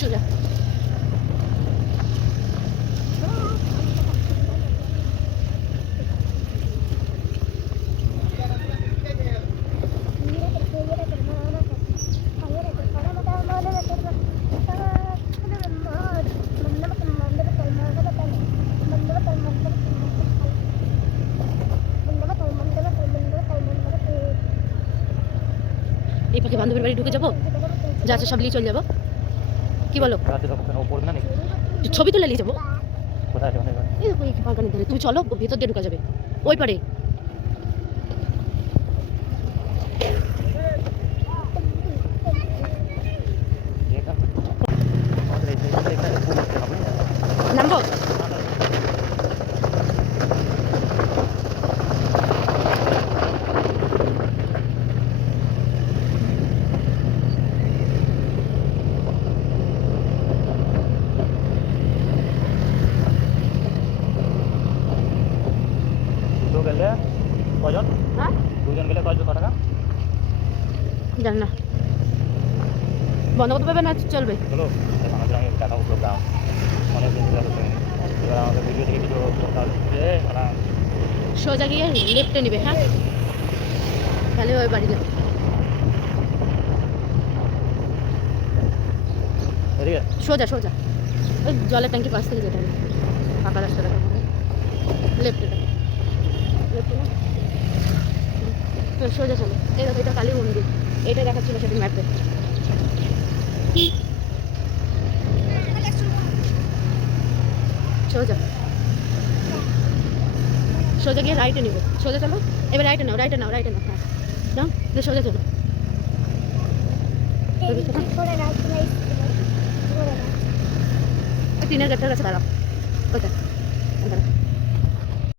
সোজা। এই পাখি বান্ধবীর বাড়ি ঢুকে যাবো, যা আছে সব নিয়ে চলে যাবো। কি বলো? ছবি তুলে নিয়ে যাবো। এই দেখো এই বাগানের ধারে, তুমি চলো ভেতর দিয়ে ঢুকা যাবে ওই পারে। নামবো? গেলে কজন? হ্যাঁ দুজন গেলে কত টাকা? জানি না, বন্ধ করতে পারবে না চলবে? চলো আমাদের আমি টাকা উঠলো দাম অনেক দিন ধরে এবার আমাদের ভিডিও থেকে কিছু কথা হচ্ছে সোজা গিয়ে লেফটে নিবে। হ্যাঁ তাহলে ওই বাড়ি যাবে। সোজা সোজা ওই জলের ট্যাঙ্কি পাশ থেকে যেতে হবে, ফাঁকা রাস্তা দেখা হবে। লেফটে লেফটে না তো সোজা চলো। এই দেখো এটা কালী মন্দির, এটা দেখাচ্ছিল সেদিন ম্যাপে। সোজা সোজা গিয়ে রাইটে নিবে। সোজা চলো, এবার রাইটে নাও রাইটে নাও রাইটে নাও। হ্যাঁ নাও সোজা চলো। টিনের গেটের কাছে দাঁড়াও, ওইটা দাঁড়াও।